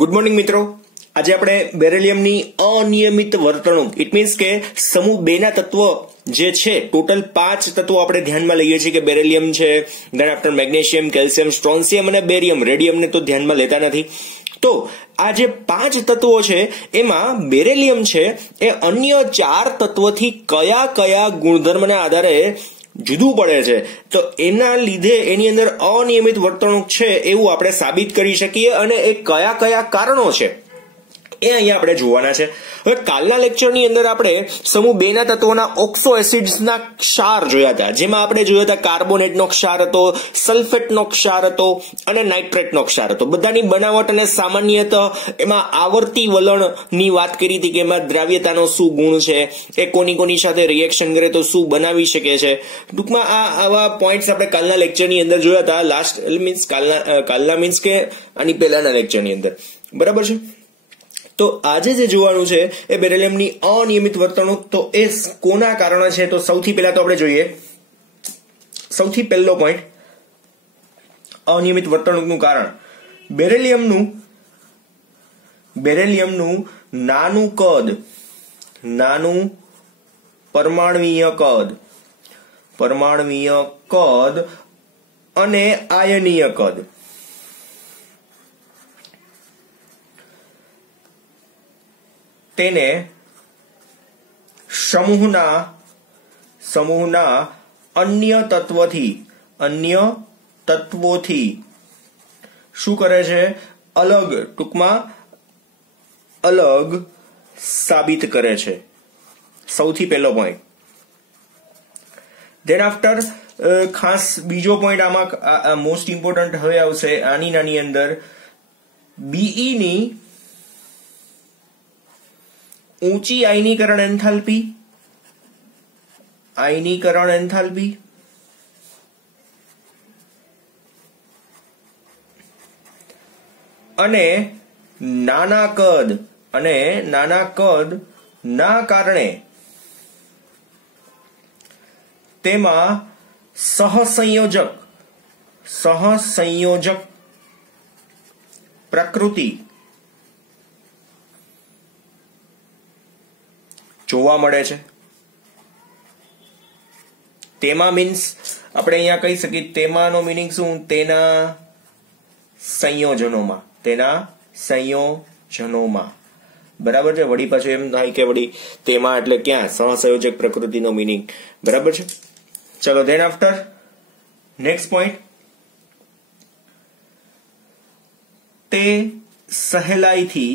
Good morning મિત્રો. આજે આપણે બેરિલિયમની અનિયમિત વર્તણૂક ઇટ મીન્સ કે સમૂહ 2 ના તત્વો જે છે ટોટલ 5 તત્વો આપણે ધ્યાનમાં લઈએ છીએ કે બેરિલિયમ છે, ધેન આફ્ટર મેગ્નેશિયમ, કેલ્શિયમ, સ્ટ્રોન્શિયમ અને બેરિયમ. રેડિયમને તો ધ્યાનમાં લેતા નથી. તો આ જે 5 તત્વો છે એમાં બેરિલિયમ છે એ અન્ય 4 તત્વોથી કયા કયા ગુણધર્મના આધારે જુદું પડે છે, તો એના લીધે એની અંદર અનિયમિત વર્તણૂક છે એવું આપણે સાબિત કરી શકીએ. અને એ કયા કયા કારણો છે એ અહીંયા આપણે જોવાના છે. હવે કાલના લેક્ચરની અંદર આપણે સમૂહ 2 ના તત્વોના ઓક્સો એસિડ્સના ક્ષાર જોયા હતા, જેમાં આપણે જોયા હતા કાર્બોનેટનો ક્ષાર હતો, સલ્ફેટનો ક્ષાર હતો અને નાઇટ્રેટનો ક્ષાર હતો. બધાની બનાવટ અને સામાન્યતઃ એમાં આવર્તી વલણની વાત કરી હતી કે એમાં દ્રાવ્યતાનો શું ગુણ છે, એ કોની સાથે રિએક્શન કરે તો શું બનાવી શકે છે. ટૂંકમાં આવા પોઈન્ટ્સ આપણે કાલના લેક્ચરની અંદર જોયા હતા. લાસ્ટ મીન્સ કાલના મીન્સ કે આની પહેલાના લેક્ચરની અંદર. બરાબર છે. તો આજે જે જોવાનું છે એ બેરિલિયમની અનિયમિત વર્તણૂક. તો એ કોના કારણે છે, તો સૌથી પહેલા તો આપણે જોઈએ સૌથી પહેલો પોઈન્ટ અનિયમિત વર્તણૂકનું કારણ. બેરિલિયમનું નાનું કદ, નાનું પરમાણ્વીય કદ અને આયનીય કદ તેને સમૂહના અન્ય તત્વોથી શું કરે છે, અલગ સાબિત કરે છે. સૌથી પહેલો પોઈન્ટ. ધેન આફ્ટર ખાસ બીજો પોઈન્ટ આમાં મોસ્ટ ઇમ્પોર્ટન્ટ હવે આવશે આની અંદર. બીઈ ની ઊંચી આયનીકરણ એન્થાલ્પી અને નાના કદ ના કારણે તેમાં સહસંયોજક પ્રકૃતિ જોવા મળે છે. તેમાં મીન્સ આપણે અહીંયા કહી શકીએ તેમાંનો મિનિંગ શું, તેના સંયોજનોમાં. બરાબર છે. વળી પાછું એમ થાય કે વળી તેમાં એટલે ક્યાં, સહસંયોજક પ્રકૃતિનો મિનિંગ. બરાબર છે. ચલો ધેન આફ્ટર નેક્સ્ટ પોઈન્ટ. તે સહેલાઈથી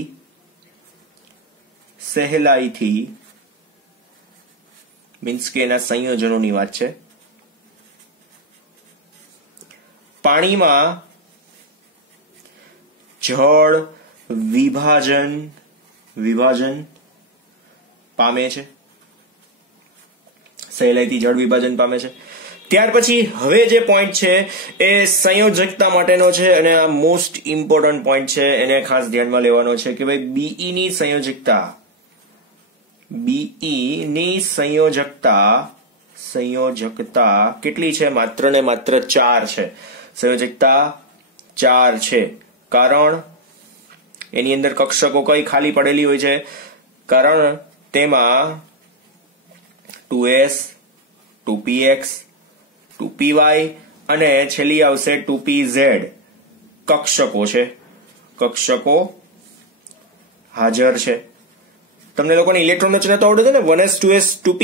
મીન્સ કે એના સંયોજનોની વાત છે, પાણીમાં જળ વિભાજન પામે છે. સહેલાઈથી જળ વિભાજન પામે છે. ત્યાર પછી હવે જે પોઈન્ટ છે એ સંયોજકતા માટેનો છે અને આ મોસ્ટ ઇમ્પોર્ટન્ટ પોઈન્ટ છે, એને ખાસ ધ્યાનમાં લેવાનો છે કે ભાઈ બીઈ ની સંયોજકતા કેટલી છે, માત્ર ને માત્ર 4 છે. સંયોજકતા 4 છે. કારણ એની અંદર કક્ષકો કઈ ખાલી પડેલી હોય છે, કારણ તેમાં 2s 2px 2py અને છેલ્લી આવશે 2pz કક્ષકો હાજર છે. તમને લોકોને ઇલેક્ટ્રોન રચના તો આવડે છે ને, 1s 2s 2p.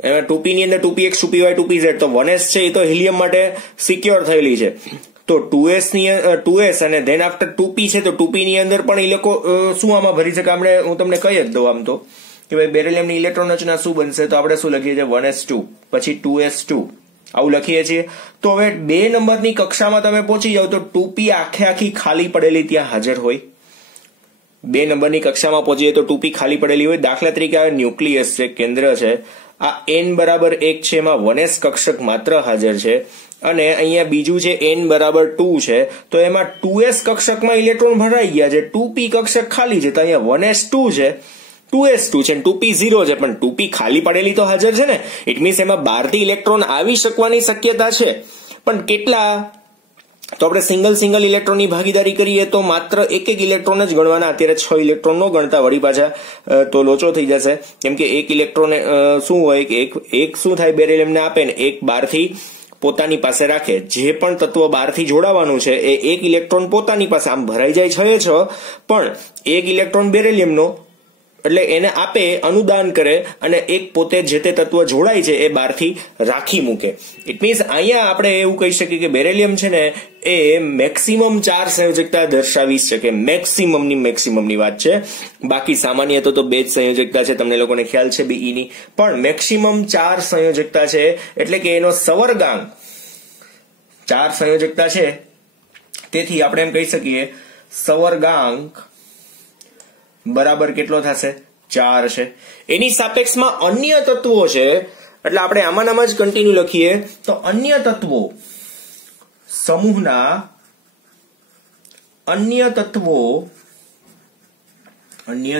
એમાં 2p ની અંદર 2px 2py 2pz. તો 1s છે એ તો હિલિયમ માટે સિક્યોર થયેલી છે. તો 2s અને ધેન આફ્ટર 2p છે, તો 2p ની અંદર પણ એ લોકો શું આમાં ભરી શકે, હું તમને કહી જ દઉં આમ તો કે ભાઈ બેરિલિયમની ઇલેક્ટ્રોન રચના શું બનશે, તો આપણે શું લખીએ છીએ 1s2 પછી 2s2 આવું લખીએ છીએ. તો હવે 2 નંબરની કક્ષામાં તમે પહોંચી જાવ તો 2p આખી ખાલી પડેલી ત્યાં હાજર હોય. 2 નંબરની કક્ષામાં પહોંચીએ તો 2p ખાલી પડેલી હોય. દાખલા તરીકે આ ન્યુક્લિયસ છે, કેન્દ્ર છે, આ n બરાબર 1 છે, એમાં 1s કક્ષક માત્ર હાજર છે. અને અહીંયા બીજું છે n બરાબર 2 છે, તો એમાં 2s કક્ષકમાં ઇલેક્ટ્રોન ભરાઈ ગયા છે, 2p કક્ષક ખાલી છે. તો અહીંયા 1s2 છે, 2s2 છે, 2p 0 છે, પણ 2p ખાલી પડેલી તો હાજર છે ને. ઇટ મીન્સ એમાં બહારથી ઇલેક્ટ્રોન આવી શકવાની શક્યતા છે, પણ કેટલા તો આપણે સિંગલ ઇલેક્ટ્રોનની ભાગીદારી કરીએ તો માત્ર એક ઇલેક્ટ્રોન જ ગણવાના. અત્યારે 6 ઇલેક્ટ્રોન નો ગણતા, વળી પાછા તો લોચો થઈ જશે. કેમ કે એક ઇલેક્ટ્રોન શું હોય કે એક શું થાય, બેરિલિયમને આપે ને એક બહારથી પોતાની પાસે રાખે. જે પણ તત્વ બહારથી જોડાવાનું છે એ એક ઇલેક્ટ્રોન પોતાની પાસે આમ ભરાઈ જાય 6 પણ એક ઇલેક્ટ્રોન બેરિલિયમનો એટલે એને આપે, અનુદાન કરે, અને એક પોતે જે તે તત્વ જોડાય છે એ બહારથી રાખી મૂકે. ઇટ મીન્સ અહીંયા આપણે એવું કહી શકીએ કે બેરિલિયમ છે ને એ મેક્સિમમ 4 સંયોજકતા દર્શાવી શકે. મેક્સિમમની વાત છે. બાકી સામાન્ય તો 2 જ સંયોજકતા છે, તમને લોકોને ખ્યાલ છે BE ની. પણ મેક્સિમમ 4 સંયોજકતા છે, એટલે કે એનો સવર્ગાંક 4 સંયોજકતા છે. તેથી આપણે એમ કહી શકીએ સવર્ગાંક બરાબર કેટલો થશે? 4 છે. એની સાપેક્ષમાં અન્ય તત્વો છે, એટલે આપણે આમાં જ કન્ટિન્યુ લખીએ તો અન્ય તત્વો, સમૂહના અન્ય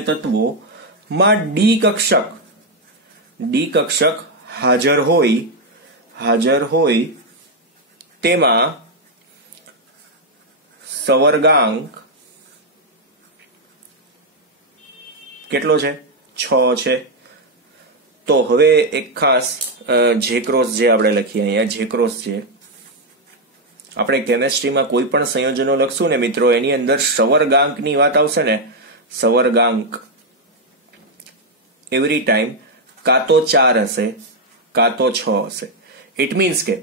તત્વોમાં ડી કક્ષક હાજર હોય તેમાં સવર્ગાંક કેટલો છે? 6 છે. તો હવે એક ખાસ જે ક્રોસ જે આપણે લખીએ અહીંયા, જે ક્રોસ જે આપણે કેમેસ્ટ્રીમાં કોઈ પણ સંયોજનો લખશું ને મિત્રો, એની અંદર સવર્ગાંકની વાત આવશે ને, સવર્ગાંક એવરી ટાઈમ કાં તો 4 હશે કાં તો 6 હશે. ઇટ મીન્સ કે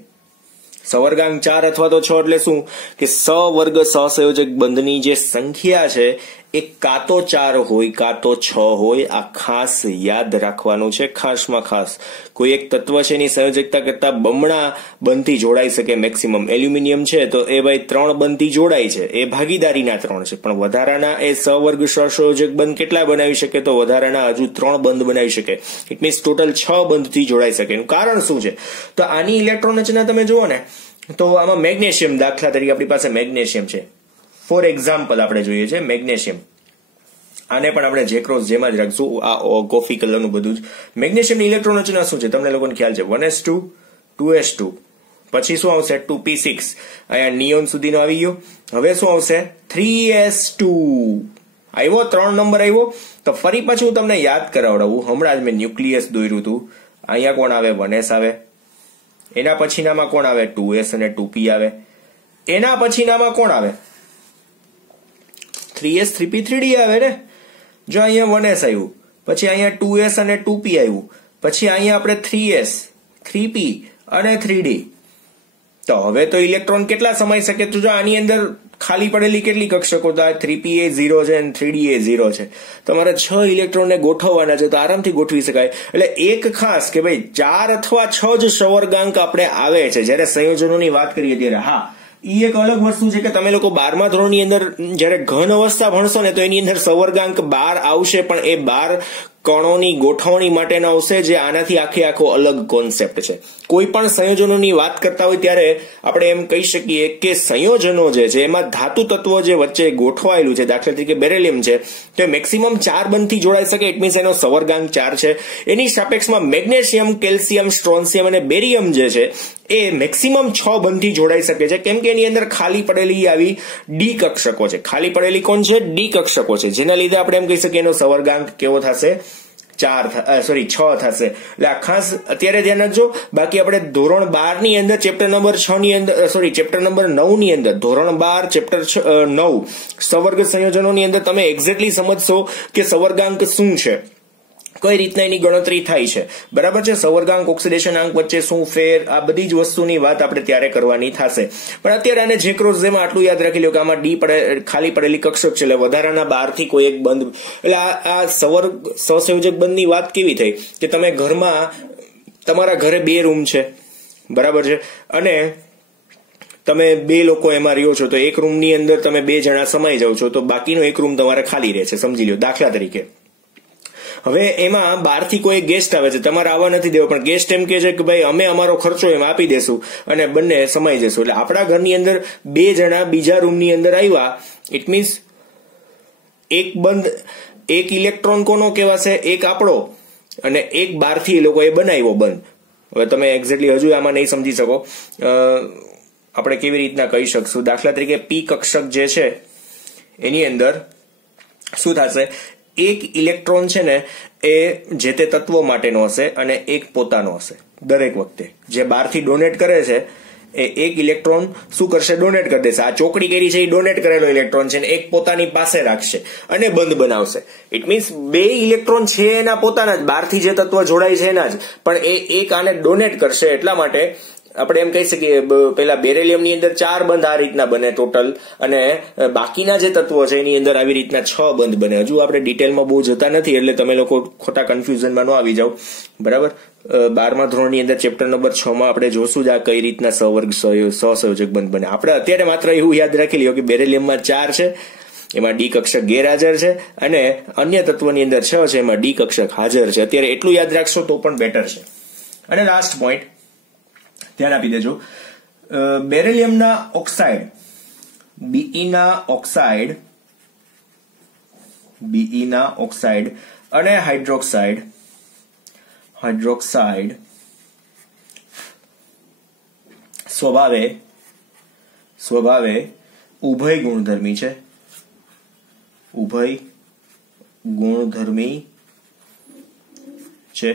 સવર્ગાંક 4 અથવા તો 6 એટલે શું કે સવર્ગ સહસંયોજક બંધની જે સંખ્યા છે એ કાં તો 4 હોય કાં તો 6 હોય. આ ખાસ યાદ રાખવાનું છે. ખાસમાં ખાસ કોઈ એક તત્વ છે એની સંયોજકતા કરતા બમણા બંધથી જોડાઈ શકે મેક્સિમમ. એલ્યુમિનિયમ છે તો એ ભાઈ 3 બંધથી જોડાય છે, એ ભાગીદારીના 3 છે, પણ વધારાના એ સવર્ગ સહસંયોજક બંધ કેટલા બનાવી શકે? તો વધારાના હજુ 3 બંધ બનાવી શકે. ઇટ મીન્સ ટોટલ 6 બંધથી જોડાઈ શકે. એનું કારણ શું છે? તો આની ઇલેક્ટ્રોન રચના તમે જુઓ ને તો આમાં મેગ્નેશિયમ, દાખલા તરીકે આપણી પાસે મેગ્નેશિયમ છે. ફોર એક્ઝામ્પલ આપણે જોઈએ છે મેગ્નેશિયમ. આને પણ આપણે જે ક્રોસ જેમાં જ રાખશું, આ કોફી કલરનું બધું જ. મેગ્નેશિયમની ઇલેક્ટ્રોન રચના શું છે તમને લોકોને ખ્યાલ છે? 1s2 2s2, પછી શું આવશે? 2p6. અહીંયા નિયોન સુધીનો આવી ગયો. હવે શું આવશે? 3s2 આવ્યો, 3 નંબર આવ્યો. તો ફરી પાછું હું તમને યાદ કરાવડાવું. હમણાં જ મેં ન્યુક્લિયસ દોર્યું હતું. અહીંયા કોણ આવે? 1s આવે. એના પછીનામાં કોણ આવે? 2s અને 2p આવે. એના પછીનામાં કોણ આવે? 3s 3p 3d આવે ને. જો અહીંયા 1s આવ્યું, પછી અહીંયા 2s અને 2p આવ્યું, પછી અહીંયા આપણે 3s 3p અને 3d. તો હવે તો ઇલેક્ટ્રોન કેટલા સમાઈ શકે? તો જો આની અંદર ખાલી પડેલી કેટલી કક્ષકો? તો 3p એ 0 છે અને 3d એ 0 છે. તમારે 6 ઇલેક્ટ્રોનને ગોઠવવાના છે તો આરામથી ગોઠવી શકાય. એટલે એક ખાસ કે ભાઈ 4 અથવા 6 જ સવર્ગાંક આપણે આવે છે જ્યારે સંયોજનોની વાત કરીએ ત્યારે. હા, એ એક અલગ વસ્તુ છે કે તમે લોકો 12મા ધોરણની અંદર જયારે ઘન અવસ્થા ભણશો ને તો એની અંદર સવર્ગાંક 12 આવશે, પણ એ 12 કણોની ગોઠવણી માટેના આવશે, જે આનાથી આખો અલગ કોન્સેપ્ટ છે. કોઈ પણ સંયોજનોની વાત કરતા હોય ત્યારે આપણે એમ કહી શકીએ કે સંયોજનો જે છે એમાં ધાતુ તત્વો જે વચ્ચે ગોઠવાયેલું છે, દાખલા તરીકે બેરિલિયમ છે તો મેક્સિમમ 4 બંધથી જોડાઈ શકે. ઇટ મીન્સ એનો સવર્ગાંક 4 છે. એની સાપેક્ષમાં મેગ્નેશિયમ, કેલ્શિયમ, સ્ટ્રોન્શિયમ અને બેરિયમ જે છે એ મેક્સિમમ 6 બંધથી જોડાઈ શકે છે. કેમ કે એની અંદર ખાલી પડેલી આવી ડી કક્ષકો છે. ખાલી પડેલી કોણ છે? ડી કક્ષકો છે, જેના લીધે આપણે એમ કહી શકીએ એનો સવર્ગાંક કેવો થશે? 6 થશે. એટલે આ ખાસ અત્યારે ધ્યાન રાખજો. બાકી આપણે ધોરણ 12 ની અંદર ચેપ્ટર નંબર 6 ની અંદર ચેપ્ટર નંબર 9 ની અંદર, ધોરણ 12 ચેપ્ટર 9 સવર્ગ સંયોજનોની અંદર તમે એક્ઝેક્ટલી સમજશો કે સવર્ગાંક શું છે, કઈ રીતના એની ગણતરી થાય છે. બરાબર છે? સવર્ગાંક, ઓક્સિડેશન આંક વચ્ચે શું ફેર, આ બધી જ વસ્તુની વાત આપણે ત્યારે કરવાની થશે. પણ અત્યારે આને જે ક્રોસ જેમાં આટલું યાદ રાખી લો કે આમાં ડી ખાલી પડેલી કક્ષક છે, એટલે વધારાના 12 થી કોઈ એક બંધ. એટલે આ સવર્ગ સહસંયોજક બંધની વાત કેવી થઈ કે તમે ઘરમાં, તમારા ઘરે 2 રૂમ છે, બરાબર છે, અને તમે 2 લોકો એમાં રહ્યો છો, તો એક રૂમની અંદર તમે 2 જણા સમાઈ જાવ છો, તો બાકીનો એક રૂમ તમારે ખાલી રહે છે, સમજી લો દાખલા તરીકે. હવે એમાં બહારથી કોઈ ગેસ્ટ આવે છે, તમારે આવવા નથી દેવો, પણ ગેસ્ટ એમ કે છે કે ભાઈ અમે અમારો ખર્ચો એમ આપી દેશું અને બંને સમાઈ જશું. એટલે આપણા ઘરની અંદર 2 જણા બીજા રૂમની અંદર આવ્યા. ઇટ મીન્સ એક ઇલેક્ટ્રોન કોનો કહેવાશે? એક આપણો, અને એક બહારથી એ લોકોએ બનાવ્યો બંધ. હવે તમે એક્ઝેક્ટલી હજુ આમાં નહીં સમજી શકો. આપણે કેવી રીતના કહી શકશું? દાખલા તરીકે પી કક્ષક જે છે એની અંદર શું થશે? એક ઇલેક્ટ્રોન છે ને એ જે તે તત્વો માટેનો હશે અને એક પોતાનો હશે. દરેક વખતે જે બહારથી ડોનેટ કરે છે એ એક ઇલેક્ટ્રોન શું કરશે? ડોનેટ કરી દેશે. આ ચોકડી કેરી છે એ ડોનેટ કરેલો ઇલેક્ટ્રોન છે ને એક પોતાની પાસે રાખશે અને બંધ બનાવશે. ઇટ મીન્સ બે ઇલેક્ટ્રોન છે એના પોતાના જ, બહારથી જે તત્વ જોડાય છે એના જ, પણ એ એક આને ડોનેટ કરશે. એટલા માટે આપણે એમ કહી શકીએ પેલા બેરેલિયમની અંદર 4 બંધ આ રીતના બને ટોટલ, અને બાકીના જે તત્વો છે એની અંદર આવી રીતના 6 બંધ બને. હજુ આપણે ડિટેલમાં બહુ જતા નથી એટલે તમે લોકો ખોટા કન્ફ્યુઝનમાં ન આવી જાઓ, બરાબર? 12મા ધોરણની અંદર ચેપ્ટર નંબર 6 માં આપણે જોશું જ આ કઈ રીતના સહવર્ગ સહસંયોજક બંધ બને. આપણે અત્યારે માત્ર એવું યાદ રાખી લ્યો કે બેરેલિયમમાં 4 છે, એમાં ડી કક્ષક ગેરહાજર છે, અને અન્ય તત્વની અંદર 6 છે, એમાં ડી કક્ષક હાજર છે. અત્યારે એટલું યાદ રાખશો તો પણ બેટર છે. અને લાસ્ટ પોઈન્ટ ધ્યાન આપી દેજો, બેરેલિયમના ઓક્સાઇડ બીઈના ઓક્સાઇડ અને હાઇડ્રોક્સાઇડ સ્વભાવે ઉભય ગુણધર્મી છે.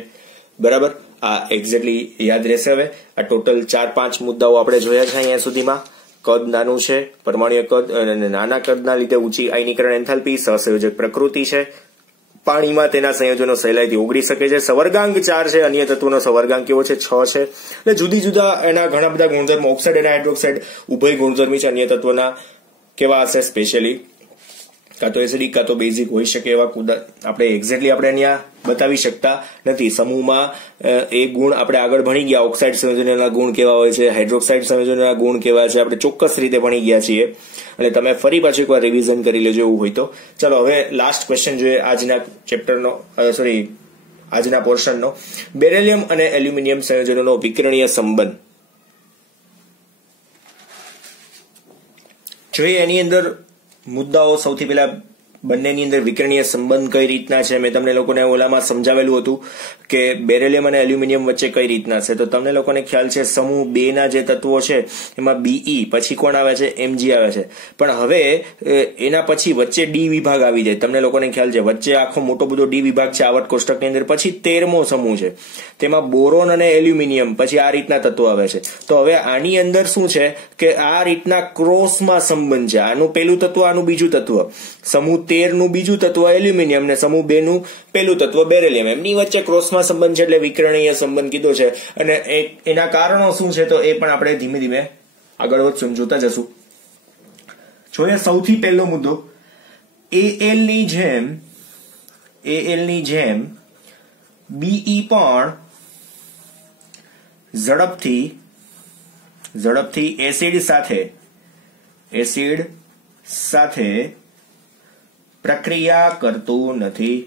બરાબર? આ એક્ઝેક્ટલી યાદ રહેશે. હવે આ ટોટલ 4-5 મુદ્દાઓ આપણે જોયા છે અહીંયા સુધીમાં. કદ નાનું છે, પરમાણુય કદ, અને નાના કદના લીધે ઊંચી આયનીકરણ એન્થાલ્પી, સહસંયોજક પ્રકૃતિ છે, પાણીમાં તેના સંયોજનો સહેલાઈથી ઓગળી શકે છે, સવર્ગાંક 4 છે, અન્ય તત્વોનો સવર્ગાંક કેવો છે? 6 છે. એટલે જુદી જુદા એના ઘણા બધા ગુણધર્મો, ઓક્સાઇડ અને હાઇડ્રોક્સાઇડ ઉભય ગુણધર્મી છે. અન્ય તત્વોના કેવા હશે? સ્પેશિયલી કાં તો એસિડિક કાં તો બેઝિક હોઈ શકે એવા આપણે એક્ઝેક્ટલી આપણે અહીંયા બતાવી શકતા નથી. સમૂહમાં એ ગુણ આપણે આગળ ભણી ગયા. ઓક્સાઇડ સંયોજનોના ગુણ કેવા હોય છે, હાઇડ્રોક્સાઇડ સંયોજનોના ગુણ કેવા છે, આપણે ચોક્કસ રીતે ભણી ગયા છીએ. એટલે તમે ફરી પાછું એકવાર રિવિઝન કરી લેજો એવું હોય તો. ચાલો હવે લાસ્ટ ક્વેશ્ચન જોઈએ આજના ચેપ્ટરનો, આજના પોર્શનનો. બેરેલિયમ અને એલ્યુમિનિયમ સંયોજનોનો વિકર્ણીય સંબંધ જોઈએ. એની અંદર મુદ્દાઓ સૌથી પહેલા બંનેની અંદર વિકર્ણીય સંબંધ કઈ રીતના છે મેં તમને લોકોને ઓલામાં સમજાવેલું હતું કે બેરેલિયમ અને એલ્યુમિનિયમ વચ્ચે કઈ રીતના છે. તો તમને લોકોને ખ્યાલ છે સમૂહ 2 ના જે તત્વો છે એમાં બીઈ પછી કોણ આવે છે? એમજી આવે છે. પણ હવે એના પછી વચ્ચે ડી વિભાગ આવી જાય. તમને લોકોને ખ્યાલ છે વચ્ચે આખો મોટો બધો ડી વિભાગ છે આવર્ત કોષ્ટકની અંદર. પછી 13મો સમૂહ છે, તેમાં બોરોન અને એલ્યુમિનિયમ, પછી આ રીતના તત્વો આવે છે. તો હવે આની અંદર શું છે કે આ રીતના ક્રોસમાં સંબંધ છે. આનું પેલું તત્વ, આનું બીજું તત્વ. સમૂહ 13 નું બીજું તત્વ એલ્યુમિનિયમ ને સમૂહ 2 નું પેલું તત્વ બેરેલિયમ, એમની વચ્ચે ક્રોસમાં સંબંધ છે એટલે વિકર્ણીય સંબંધ કીધો છે. અને એના કારણો શું છે તો એ પણ આપણે ધીમે ધીમે આગળ વધશું, જોતા જશું. જોઈએ સૌથી પહેલો મુદ્દો, એલ ની જેમ બીઈ પણ ઝડપથી એસિડ સાથે પ્રક્રિયા કરતું નથી.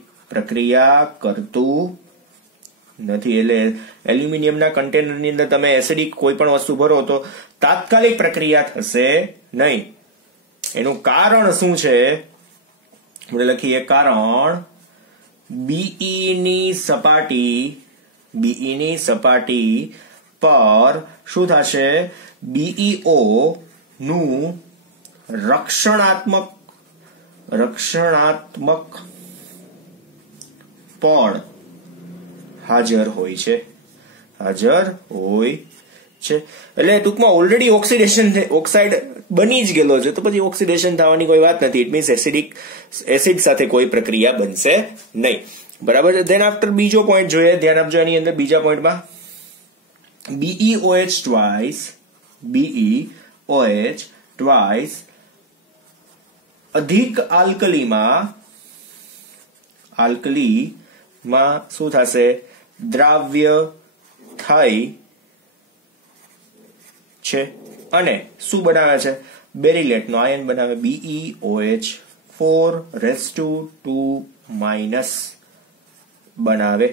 એટલે એલ્યુમિનિયમના કન્ટેનરની અંદર તમે એસિડિક કોઈ પણ વસ્તુ ભરો તો તાત્કાલિક પ્રક્રિયા થશે નહીં. એનું કારણ શું છે? આપણે લખીએ કારણ બીઈ ની સપાટી પર શું થશે? બીઈઓ નું રક્ષણાત્મક પડ હાજર હોય છે. એટલે ટૂંકમાં ઓલરેડી ઓક્સાઇડ બની જ ગયેલો છે તો પછી ઓક્સિડેશન થવાની કોઈ વાત નથી. ઇટ મીન્સ એસિડ સાથે કોઈ પ્રક્રિયા બનશે નહીં. બરાબર છે. ધેન આફ્ટર બીજો પોઈન્ટ જોઈએ, ધ્યાન આપજો એની અંદર. બીજા પોઈન્ટમાં BeOH ટ્વાઇસ અધિક આલ્કલીમાં શું થશે? દ્રાવ્ય થાય છે અને શું બનાવે છે? બેરિલેટનો આયન બનાવે. BeOH4 બનાવે.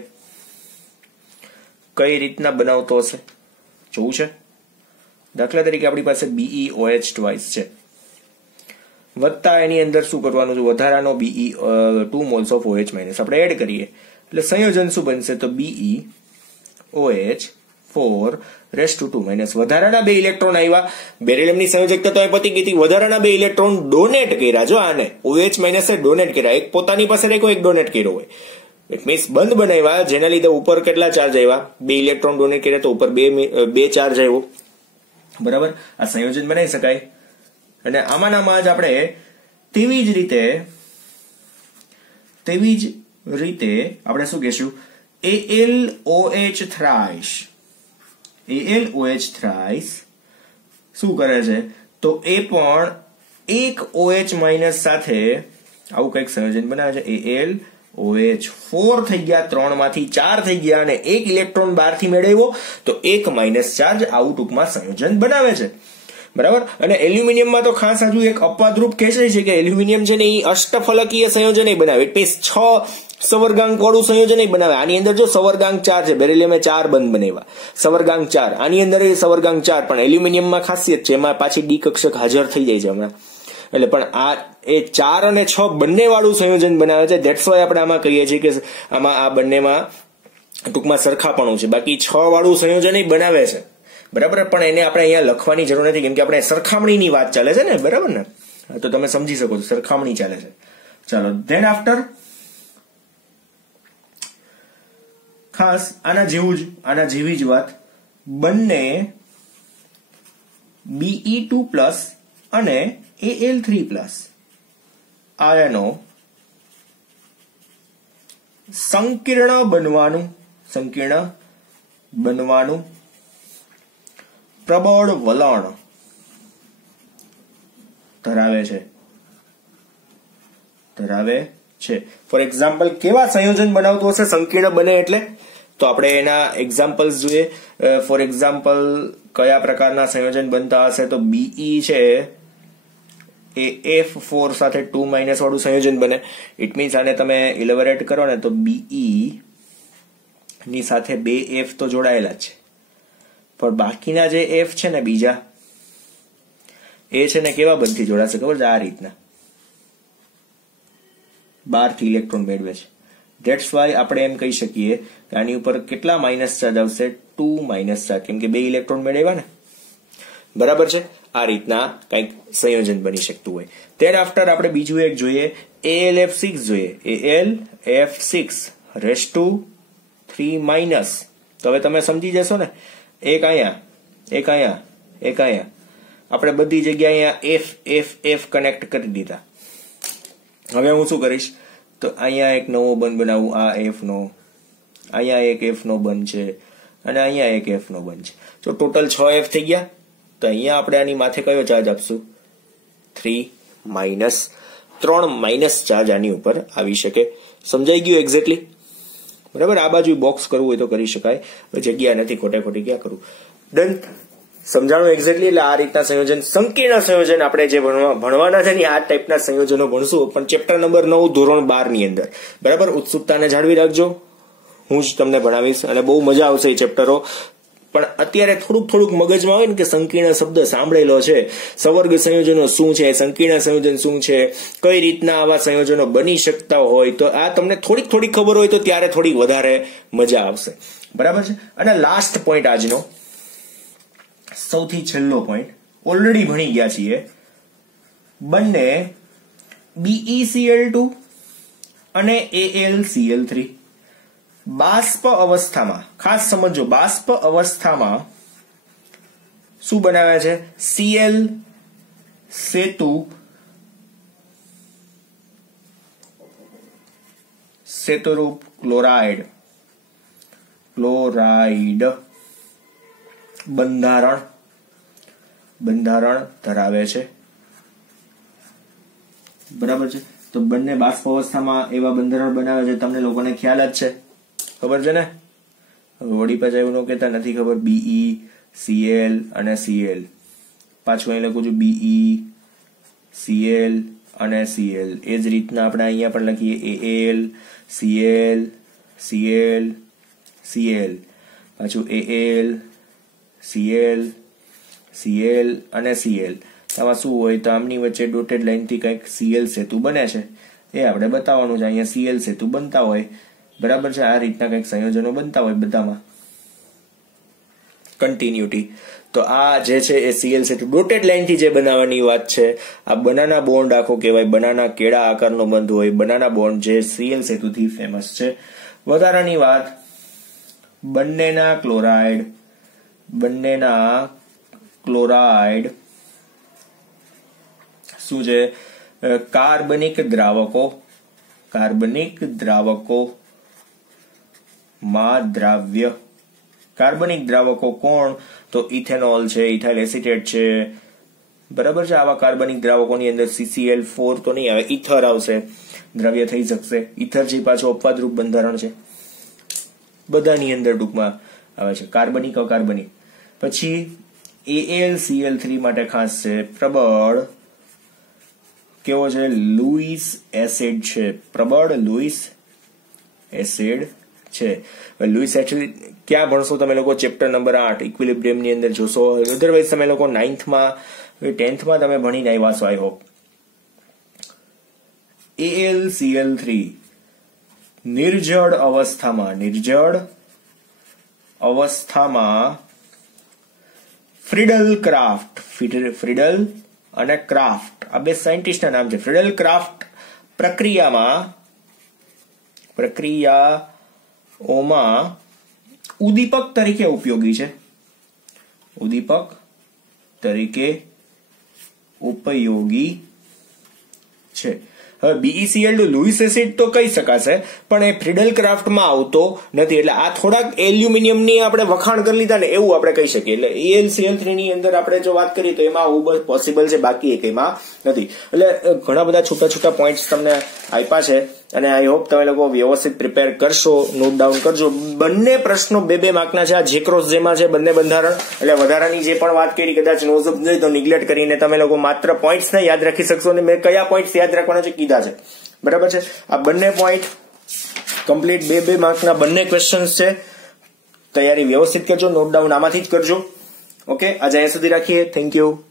કઈ રીતના બનાવતો હશે જોવું છે. દાખલા તરીકે આપણી પાસે BeOH ટ્વાઇસ છે, વત્તા એની અંદર શું કરવાનું છે? વધારાનો 2 moles of OH- આપણે એડ કરીએ એટલે સંયોજન શું બનશે? તો BeOH 4^2 વધારાના 2 ઇલેક્ટ્રોન આવ્યા. બેરિલિયમની સંયોજકતા તો પતી ગઈ હતી. વધારાના 2 ઇલેક્ટ્રોન ડોનેટ કર્યા. જો આને OH માઇનસ ડોનેટ કર્યા. એક પોતાની પાસે રાખ્યો, એક ડોનેટ કર્યો હોય. ઇટ મીન્સ બંધ બનાવ્યા, જેના લીધે ઉપર કેટલા ચાર્જ આવ્યા? 2 ઇલેક્ટ્રોન ડોનેટ કર્યા તો ઉપર 2 ચાર્જ આવ્યો. બરાબર, આ સંયોજન બનાવી શકાય. અને આમાંનામાં જ આપણે તેવી જ રીતે આપણે શું કહેશું? AlOH thrice. AlOH thrice શું કરે છે? તો એ પણ એક OH માઇનસ સાથે આવું કંઈક સંયોજન બનાવે છે. AlOH 4 થઈ ગયા, 3 માંથી 4 થઈ ગયા, અને એક ઇલેક્ટ્રોન બહારથી મેળવ્યો તો એક માઇનસ ચાર્જ આવું ટૂંકમાં સંયોજન બનાવે છે. બરાબર. અને એલ્યુમિનિયમમાં તો ખાસ હજુ એક અપવાદરૂપ કેસ છે કે એલ્યુમિનિયમ છે ને એ અષ્ટફલકીય સંયોજન બનાવે. ઇટ મીન્સ 6 સવર્ગાંક વાળું સંયોજન બનાવે. આની અંદર જો સવર્ગાંક 4 છે, બેરિલિયમે 4 બંધ બનાવ્યા, સવર્ગાંક 4. આની અંદર એ સવર્ગાંક 4, પણ એલ્યુમિનિયમમાં ખાસિયત છે, એમાં પાછી ડી કક્ષક હાજર થઈ જાય છે હમણાં. એટલે પણ આ એ 4 અને 6 બંને વાળું સંયોજન બનાવે છે. ધેટ્સ વાય આપણે આમાં કહીએ છીએ કે આમાં આ બંનેમાં ટૂંકમાં સરખાપણું છે. બાકી 6 વાળું સંયોજન બનાવે છે. બરાબર, પણ એને આપણે અહીંયા લખવાની જરૂર નથી, કેમ કે આપણે સરખામણીની વાત ચાલે છે ને. બરાબર ને? તો તમે સમજી શકો છો, સરખામણી ચાલે છે. ચાલો, ધેન આફ્ટર ખાસ આના જેવી જ વાત, બંને Be2+ અને Al3+ આયનો સંકીર્ણ બનવાનું પ્રબળ વલણ ધરાવે છે. ફોર એક્ઝામ્પલ, કેવા સંયોજન બનાવતું હશે સંકીર્ણ બને એટલે? તો આપણે એના એક્ઝામ્પલ્સ જોઈએ. ફોર એક્ઝામ્પલ, કયા પ્રકારના સંયોજન બનતા હશે? તો Be છે એ F4 સાથે 2- વાળું સંયોજન બને. ઇટ મીન્સ આને તમે ઇલેબોરેટ કરો ને તો Be ની સાથે 2 F તો જોડાયેલા જ છે, પણ બાકીના જે F છે ને બીજા, એ છે ને કેવા બંધથી જોડાશે ખબર છે? આ રીતના 12 થી ઇલેક્ટ્રોન મેળવે છે. ધેટ્સ વાય આપણે એમ કહી શકીએ કે આની ઉપર કેટલા માઇનસ ચાર્જ આવશે? 2 માઇનસ ચાર્જ, કેમ કે 2 ઇલેક્ટ્રોન મેળવ્યા ને. બરાબર છે? આ રીતના કંઈક સંયોજન બની શકતું હોય. ત્યાર આફ્ટર આપણે બીજું એક જોઈએ, AlF6 જોઈએ. AlF6^3-. તો હવે તમે સમજી જશો ને, એક અહીંયા. આપણે બધી જગ્યાએ અહીંયા F કનેક્ટ કરી દીધા. હવે હું શું કરીશ? તો અહીંયા એક નવો બંધ બનાવું, આ F નો, અહીંયા એક F નો બંધ છે, અને અહીંયા એક F નો બંધ છે. તો ટોટલ 6 F થઈ ગયા. તો અહીંયા આપણે આની માથે કયો ચાર્જ આપશું? 3- ચાર્જ આની ઉપર આવી શકે. સમજાઈ ગયું એક્ઝેક્ટલી? બરાબર. આ બાજુ બોક્સ કરવું હોય તો કરી શકાય, જગ્યા નથી, ખોટી ક્યાં કરવું. ડન, સમજાણું એક્ઝેક્ટલી. એટલે આ રીતના સંયોજન, સંકીર્ણ સંયોજન આપણે જે ભણવાના છે ને આ ટાઈપના સંયોજનો ભણશું, પણ ચેપ્ટર નંબર 9 ધોરણ 12 ની અંદર. બરાબર. ઉત્સુકતાને જાળવી રાખજો, હું જ તમને ભણાવીશ અને બહુ મજા આવશે એ ચેપ્ટરો. પણ અત્યારે થોડુંક મગજમાં હોય ને કે સંકીર્ણ શબ્દ સાંભળેલો છે, સવર્ગ સંયોજનો શું છે, સંકીર્ણ સંયોજન શું છે, કઈ રીતના આવા સંયોજનો બની શકતા હોય, તો આ તમને થોડીક ખબર હોય તો ત્યારે થોડી વધારે મજા આવશે. બરાબર છે? અને લાસ્ટ પોઈન્ટ, આજનો સૌથી છેલ્લો પોઈન્ટ, ઓલરેડી ભણી ગયા છીએ. બંને BeCl2 અને AlCl3 બાષ્પ અવસ્થામાં, ખાસ સમજો, બાષ્પ અવસ્થામાં શું બનાવે છે? Cl સેતુરૂપ ક્લોરાઇડ બંધારણ ધરાવે છે. બરાબર છે? તો બંને બાષ્પ અવસ્થામાં એવા બંધારણ બનાવે છે, તમને લોકોને ખ્યાલ જ છે, ખબર છે ને? વળી પાછા એવું ન કહેતા નથી ખબર. BeCl અને Cl, પાછું અહીં લખું છું BeCl અને Cl. એ જ રીતના આપણે અહીંયા પણ લખીએ AlCl, પાછું AlCl અને Cl. આમાં શું હોય તો આમની વચ્ચે ડોટેડ લાઈનથી કંઈક Cl સેતુ બને છે, એ આપણે બતાવવાનું છે. અહીંયા Cl સેતુ બનતા હોય. બરાબર છે? આ રીતના કંઈક સંયોજનો બનતા હોય બધામાં. કન્ટિન્યુટી. તો આ જે છે એ ClC2 ડોટેડ લાઈનથી જે બનાવવાની વાત છે. આ બનાના બોન્ડ આખો કહેવાય, બનાના કેળા આકારનો બંધ હોય, બનાના બોન્ડ જે ClC2 થી ફેમસ છે. વધારાની વાત, બંનેના ક્લોરાઇડ શું છે? કાર્બનિક દ્રાવકોમાં દ્રાવ્ય. કાર્બનિક દ્રાવકો કોણ? તો ઇથેનોલ છે, ઇથાઇલ એસિટેટ છે, બરાબર છે. આવા કાર્બનિક દ્રાવકોની અંદર CCl4 તો નહીં આવે, ઇથર આવશે, દ્રવ્ય થઈ શકશે. ઇથર જે પાછું અપવાદરૂપ બંધારણ છે, બધાની અંદર ટૂંકમાં આવે છે, કાર્બનિક અકાર્બનિક. પછી AlCl3 માટે ખાસ છે પ્રબળ, કેવો છે? લुईस એસિડ છે, પ્રબળ લुईस એસિડ છે. લुईस એસિડ ક્યાં ભણશો તમે લોકો? ચેપ્ટર નંબર 8 ઇક્વિલિબ્રિયમ ની અંદર જોશો. અધરવાઇઝ તમે લોકો 9th માં 10th માં તમે ભણીને આવ્યા છો, આઈ હોપ. AlCl3 નિર્જળ અવસ્થામાં ફ્રીડલ અને ક્રાફ્ટ, આ બે સાયન્ટિસ્ટના નામ છે. ફ્રીડલ ક્રાફ્ટ પ્રક્રિયાઓમાં ઉદ્દીપક તરીકે ઉપયોગી છે. હવે BeCl2 લुईस એસિડ તો કહી શકાશે, પણ એ ફ્રીડલ ક્રાફ્ટમાં આવતો નથી. એટલે આ થોડાક એલ્યુમિનિયમની આપણે વખાણ કરી લીધા ને એવું આપણે કહી શકીએ. એટલે AlCl3 ની અંદર આપણે જો વાત કરીએ તો એમાં આવું પોસિબલ છે, બાકી એમાં નથી. એટલે ઘણા બધા છૂટા પોઈન્ટ્સ તમને આપ્યા છે અને આઈ હોપ તમે લોકો વ્યવસ્થિત પ્રિપેર કરશો, નોટ ડાઉન કરજો. બંને પ્રશ્નો 2-2 માર્કના છે. આ જે ક્રોસ જેમાં છે બંને બંધારણ, એટલે વધારાની જે પણ વાત કરી કદાચ નો સમજાય તો નિગ્લેક્ટ કરીને તમે લોકો માત્ર પોઈન્ટ્સને યાદ રાખી શકશો. અને મેં કયા પોઈન્ટ્સ યાદ રાખવાના છે કીધા છે, બરાબર છે. આ બંને પોઈન્ટ કમ્પ્લીટ 2-2 માર્કના બંને ક્વેશ્ચન્સ છે. તૈયારી વ્યવસ્થિત કરજો, નોટ ડાઉન આમાંથી જ કરજો. ઓકે, આજે અહીંયા સુધી રાખીએ. Thank you.